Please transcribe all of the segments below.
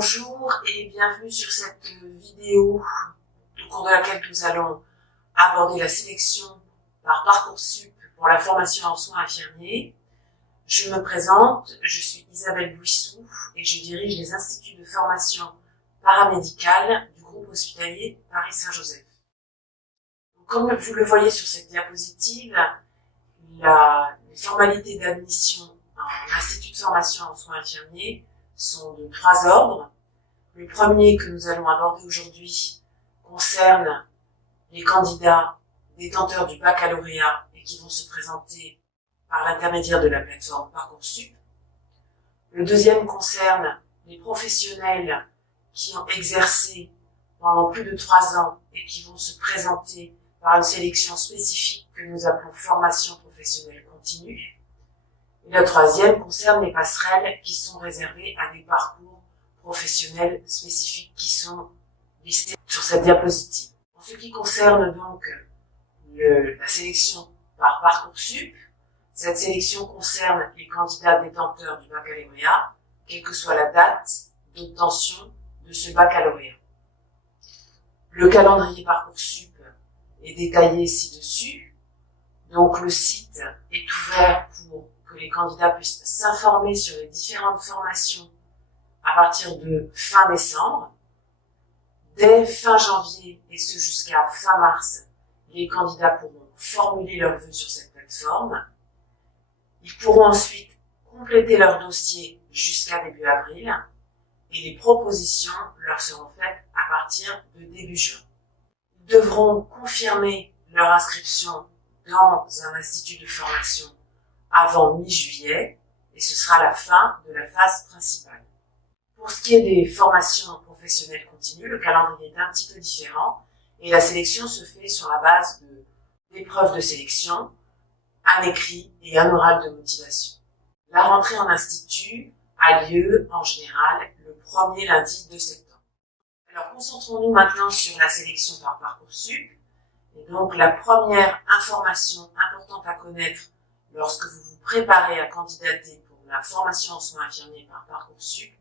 Bonjour et bienvenue sur cette vidéo au cours de laquelle nous allons aborder la sélection par Parcoursup pour la formation en soins infirmiers. Je me présente, je suis Isabelle Bouissou et je dirige les instituts de formation paramédicale du groupe hospitalier Paris-Saint-Joseph. Comme vous le voyez sur cette diapositive, les formalités d'admission en institut de formation en soins infirmiers sont de 3 ordres. Le premier que nous allons aborder aujourd'hui concerne les candidats détenteurs du baccalauréat et qui vont se présenter par l'intermédiaire de la plateforme Parcoursup. Le deuxième concerne les professionnels qui ont exercé pendant plus de 3 ans et qui vont se présenter par une sélection spécifique que nous appelons formation professionnelle continue. Et le troisième concerne les passerelles qui sont réservées à des parcours professionnels spécifiques qui sont listés sur cette diapositive. En ce qui concerne donc la sélection par Parcoursup, cette sélection concerne les candidats détenteurs du baccalauréat, quelle que soit la date d'obtention de ce baccalauréat. Le calendrier Parcoursup est détaillé ci-dessus. Donc le site est ouvert pour que les candidats puissent s'informer sur les différentes formations à partir de fin décembre. Dès fin janvier, et ce jusqu'à fin mars, les candidats pourront formuler leurs vœux sur cette plateforme. Ils pourront ensuite compléter leur dossier jusqu'à début avril et les propositions leur seront faites à partir de début juin. Ils devront confirmer leur inscription dans un institut de formation avant mi-juillet, et ce sera la fin de la phase principale. Pour ce qui est des formations professionnelles continues, le calendrier est un petit peu différent, et la sélection se fait sur la base d'épreuves de sélection, un écrit et un oral de motivation. La rentrée en institut a lieu, en général, le premier lundi de septembre. Alors, concentrons-nous maintenant sur la sélection par Parcoursup. Et donc, la première information importante à connaître lorsque vous vous préparez à candidater pour la formation en soins infirmiers par Parcoursup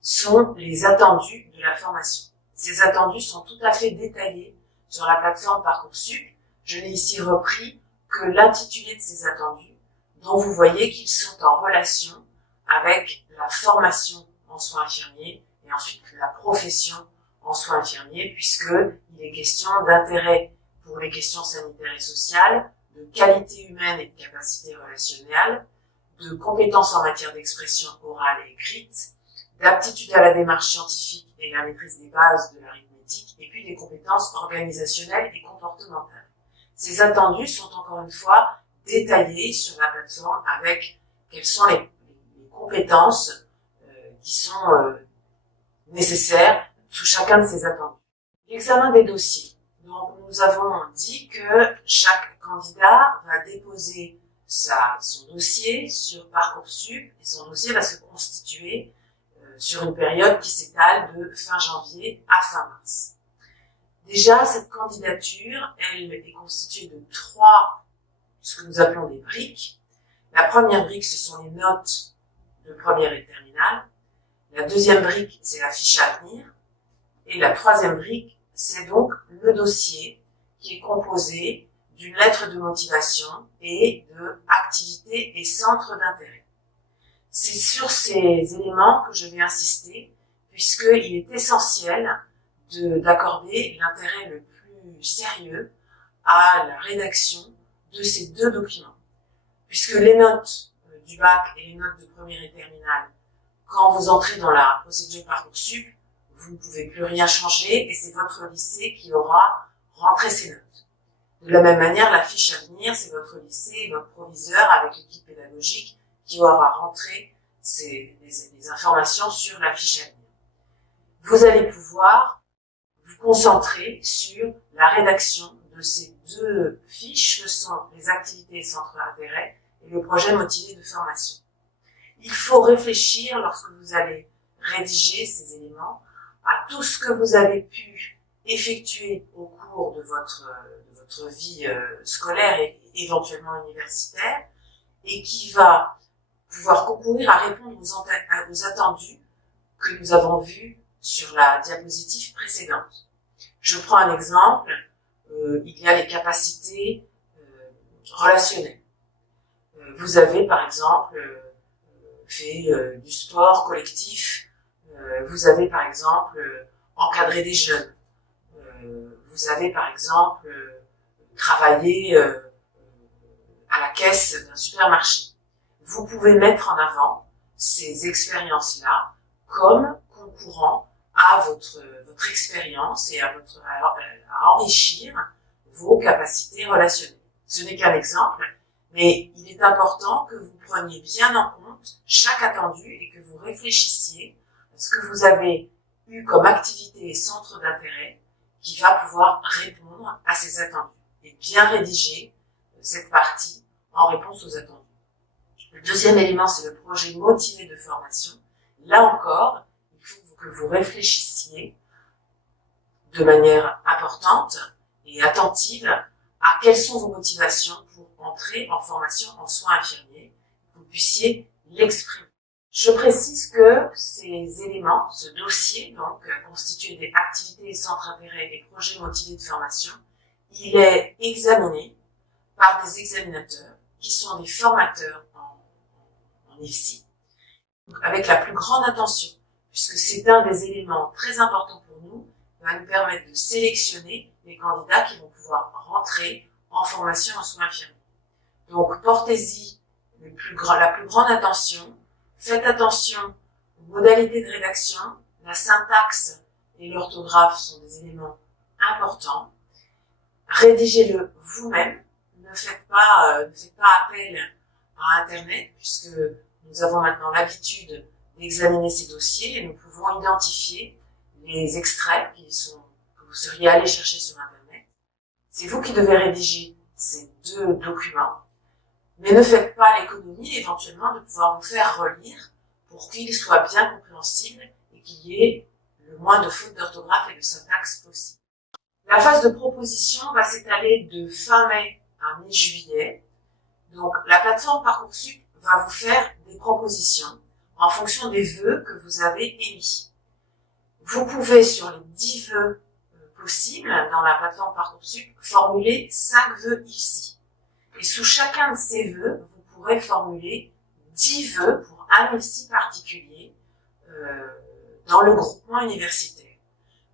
sont les attendus de la formation. Ces attendus sont tout à fait détaillés sur la plateforme Parcoursup. Je n'ai ici repris que l'intitulé de ces attendus, dont vous voyez qu'ils sont en relation avec la formation en soins infirmiers et ensuite la profession en soins infirmiers, puisqu'il est question d'intérêt pour les questions sanitaires et sociales, de qualité humaine et de capacité relationnelle, de compétences en matière d'expression orale et écrite, d'aptitude à la démarche scientifique et la maîtrise des bases de l'arithmétique, et puis des compétences organisationnelles et comportementales. Ces attendus sont encore une fois détaillés sur la plateforme avec quelles sont les compétences qui sont nécessaires sous chacun de ces attendus. L'examen des dossiers. Donc, nous avons dit que chaque candidat va déposer son dossier sur Parcoursup et son dossier va se constituer sur une période qui s'étale de fin janvier à fin mars. Déjà, cette candidature, elle est constituée de 3, ce que nous appelons des briques. La première brique, ce sont les notes de première et de terminale. La deuxième brique, c'est la fiche à venir. Et la troisième brique, c'est donc le dossier qui est composé d'une lettre de motivation et de activités et centres d'intérêt. C'est sur ces éléments que je vais insister, puisqu'il est essentiel d'accorder l'intérêt le plus sérieux à la rédaction de ces 2 documents. Puisque les notes du bac et les notes de première et terminale, quand vous entrez dans la procédure Parcoursup, vous ne pouvez plus rien changer et c'est votre lycée qui aura rentré ces notes. De la même manière, la fiche à venir, c'est votre lycée et votre proviseur avec l'équipe pédagogique qui aura rentré les informations sur la fiche à venir. Vous allez pouvoir vous concentrer sur la rédaction de ces 2 fiches que sont les activités et centres d'intérêt et le projet motivé de formation. Il faut réfléchir lorsque vous allez rédiger ces éléments à tout ce que vous avez pu effectuer au cours de votre vie scolaire et éventuellement universitaire et qui va pouvoir concourir à répondre aux attendus que nous avons vu sur la diapositive précédente. Je prends un exemple, il y a les capacités relationnelles. Vous avez par exemple fait du sport collectif, vous avez par exemple encadré des jeunes, vous avez par exemple travaillé à la caisse d'un supermarché. Vous pouvez mettre en avant ces expériences-là comme concourant à votre expérience et à enrichir vos capacités relationnelles. Ce n'est qu'un exemple, mais il est important que vous preniez bien en compte chaque attendu et que vous réfléchissiez à ce que vous avez eu comme activité et centre d'intérêt qui va pouvoir répondre à ces attendus et bien rédiger cette partie en réponse aux attendus. Le deuxième élément, c'est le projet motivé de formation. Là encore, il faut que vous réfléchissiez de manière importante et attentive à quelles sont vos motivations pour entrer en formation en soins infirmiers, que vous puissiez l'exprimer. Je précise que ces éléments, ce dossier, donc, constitué des activités et centres d'intérêt et projets motivés de formation, il est examiné par des examinateurs qui sont des formateurs en IFSI, avec la plus grande attention, puisque c'est un des éléments très importants pour nous, qui va nous permettre de sélectionner les candidats qui vont pouvoir rentrer en formation en soins infirmiers. Donc, portez-y la plus grande attention, faites attention aux modalités de rédaction, la syntaxe et l'orthographe sont des éléments importants. Rédigez-le vous-même, ne faites pas appel à Internet, puisque nous avons maintenant l'habitude d'examiner ces dossiers et nous pouvons identifier les extraits que vous seriez allé chercher sur Internet. C'est vous qui devez rédiger ces deux documents, mais ne faites pas l'économie éventuellement de pouvoir vous faire relire pour qu'il soit bien compréhensible et qu'il y ait le moins de fautes d'orthographe et de syntaxe possible. La phase de proposition va s'étaler de fin mai à mi-juillet. Donc, la plateforme Parcoursup va vous faire des propositions en fonction des vœux que vous avez émis. Vous pouvez, sur les 10 vœux possibles dans la plateforme Parcoursup, formuler 5 vœux IFSI. Et sous chacun de ces vœux, vous pourrez formuler 10 vœux pour un IFSI particulier dans le groupement universitaire.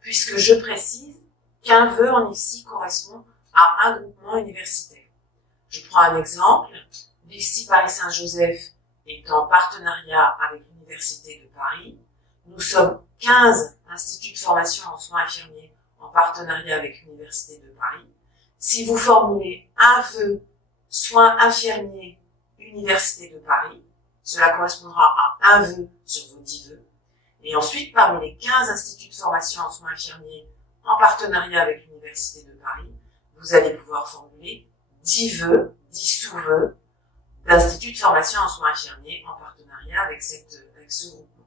Puisque je précise qu'un vœu en IFSI correspond à un groupement universitaire. Je prends un exemple. L'IFSI Paris-Saint-Joseph est en partenariat avec l'Université de Paris. Nous sommes 15 instituts de formation en soins infirmiers en partenariat avec l'Université de Paris. Si vous formulez un vœu soins infirmiers Université de Paris, cela correspondra à un vœu sur vos 10 vœux. Et ensuite, parmi les 15 instituts de formation en soins infirmiers en partenariat avec l'Université de Paris, vous allez pouvoir formuler 10 vœux, 10 sous-vœux d'instituts de formation en soins infirmiers en partenariat avec ce groupement.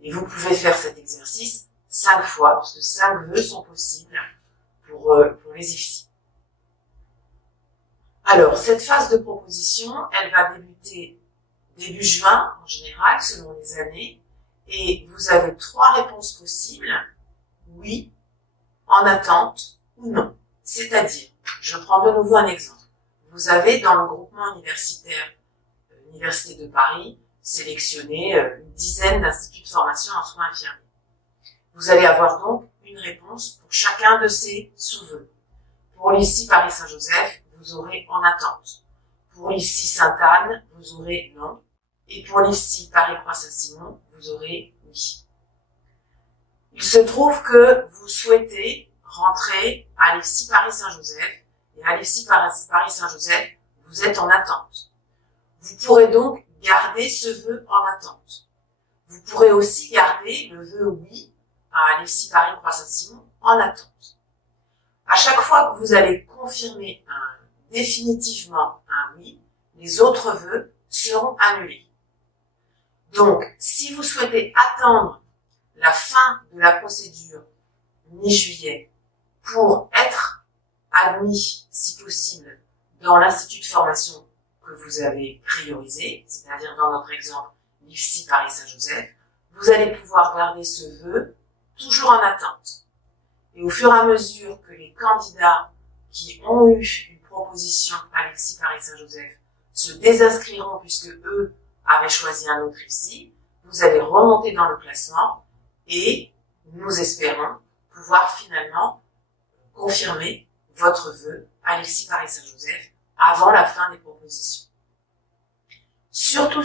Et vous pouvez faire cet exercice 5 fois, parce que 5 vœux sont possibles pour les IFSI. Alors, cette phase de proposition, elle va débuter début juin, en général, selon les années, et vous avez 3 réponses possibles, oui, en attente ou non. C'est-à-dire, je prends de nouveau un exemple. Vous avez dans le groupement universitaire Université de Paris sélectionné une dizaine d'instituts de formation en soins infirmiers. Vous allez avoir donc une réponse pour chacun de ces sous-vœux. Pour l'IFSI Paris-Saint-Joseph, vous aurez en attente. Pour l'IFSI Sainte-Anne, vous aurez non. Et pour l'IFSI Paris-Croix-Saint-Simon, vous aurez oui. Il se trouve que vous souhaitez rentrer à l'IFSI Paris-Saint-Joseph et à l'IFSI Paris-Saint-Joseph, vous êtes en attente. Vous pourrez donc garder ce vœu en attente. Vous pourrez aussi garder le vœu oui à l'IFSI Paris-Croix-Saint-Simon en attente. À chaque fois que vous allez confirmer définitivement un oui, les autres vœux seront annulés. Donc, si vous souhaitez attendre la fin de la procédure mi-juillet pour être admis, si possible, dans l'institut de formation que vous avez priorisé, c'est-à-dire dans notre exemple l'IFSI Paris-Saint-Joseph, vous allez pouvoir garder ce vœu toujours en attente. Et au fur et à mesure que les candidats qui ont eu une proposition Alexis Paris Saint-Joseph se désinscriront puisque eux avaient choisi un autre IFSI, vous allez remonter dans le classement et nous espérons pouvoir finalement confirmer votre vœu Alexis Paris Saint-Joseph avant la fin des propositions. Surtout,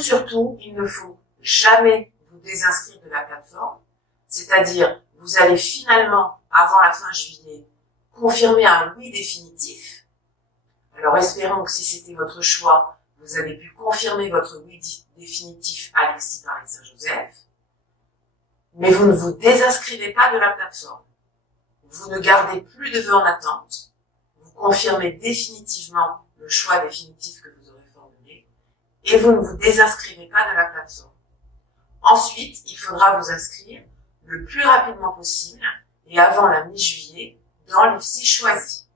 il ne faut jamais vous désinscrire de la plateforme, c'est-à-dire vous allez finalement, avant la fin juillet, confirmer un oui définitif. Alors espérons que si c'était votre choix, vous avez pu confirmer votre oui définitif Alexis Paris Saint-Joseph, mais vous ne vous désinscrivez pas de la plateforme. Vous ne gardez plus de vœux en attente, vous confirmez définitivement le choix définitif que vous aurez formulé, et vous ne vous désinscrivez pas de la plateforme. Ensuite, il faudra vous inscrire le plus rapidement possible et avant la mi-juillet dans l'IFSI choisi,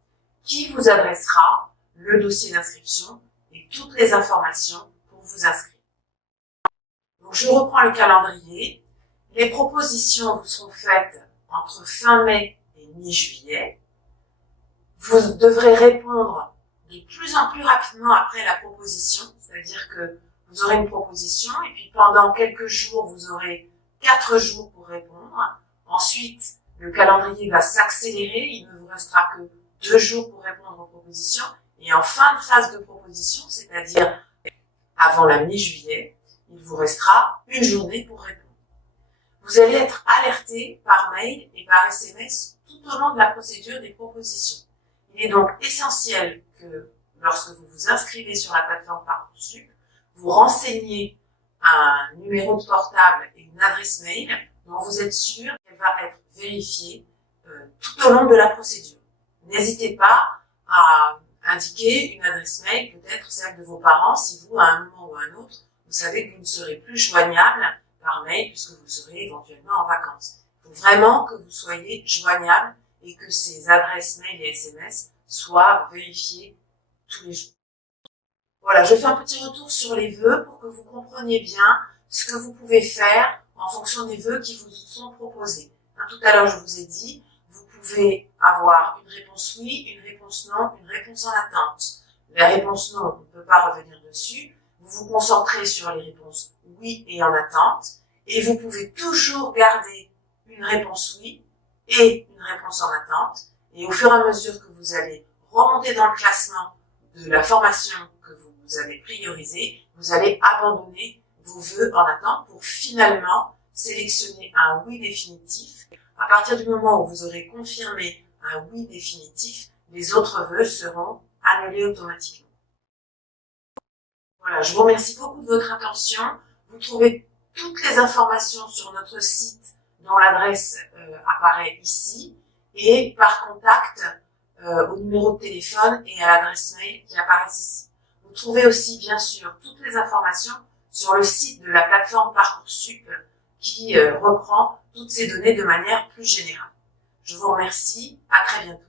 qui vous adressera le dossier d'inscription et toutes les informations pour vous inscrire. Donc, je reprends le calendrier. Les propositions vous seront faites entre fin mai et mi-juillet. Vous devrez répondre de plus en plus rapidement après la proposition, c'est-à-dire que vous aurez une proposition et puis pendant quelques jours, vous aurez 4 jours pour répondre. Ensuite, le calendrier va s'accélérer, il ne vous restera que 2 jours pour répondre aux propositions. Et en fin de phase de proposition, c'est-à-dire avant la mi-juillet, il vous restera 1 journée pour répondre. Vous allez être alerté par mail et par SMS tout au long de la procédure des propositions. Il est donc essentiel que lorsque vous vous inscrivez sur la plateforme Parcoursup, vous renseignez un numéro de portable et une adresse mail dont vous êtes sûr qu'elle va être vérifiée tout au long de la procédure. N'hésitez pas à indiquer une adresse mail, peut-être celle de vos parents, si vous, à un moment ou à un autre, vous savez que vous ne serez plus joignable par mail puisque vous serez éventuellement en vacances. Il faut vraiment que vous soyez joignable et que ces adresses mail et SMS soient vérifiées tous les jours. Voilà, je fais un petit retour sur les vœux pour que vous compreniez bien ce que vous pouvez faire en fonction des vœux qui vous sont proposés. Tout à l'heure, je vous ai dit, vous pouvez avoir une réponse oui, une réponse non, une réponse en attente. La réponse non, on ne peut pas revenir dessus. Vous vous concentrez sur les réponses oui et en attente. Et vous pouvez toujours garder une réponse oui et une réponse en attente. Et au fur et à mesure que vous allez remonter dans le classement de la formation que vous avez priorisée, vous allez abandonner vos vœux en attente pour finalement sélectionner un oui définitif. À partir du moment où vous aurez confirmé un oui définitif, les autres vœux seront annulés automatiquement. Voilà, je vous remercie beaucoup de votre attention. Vous trouvez toutes les informations sur notre site dont l'adresse apparaît ici et par contact au numéro de téléphone et à l'adresse mail qui apparaissent ici. Vous trouvez aussi bien sûr toutes les informations sur le site de la plateforme Parcoursup qui reprend toutes ces données de manière plus générale. Je vous remercie, à très bientôt.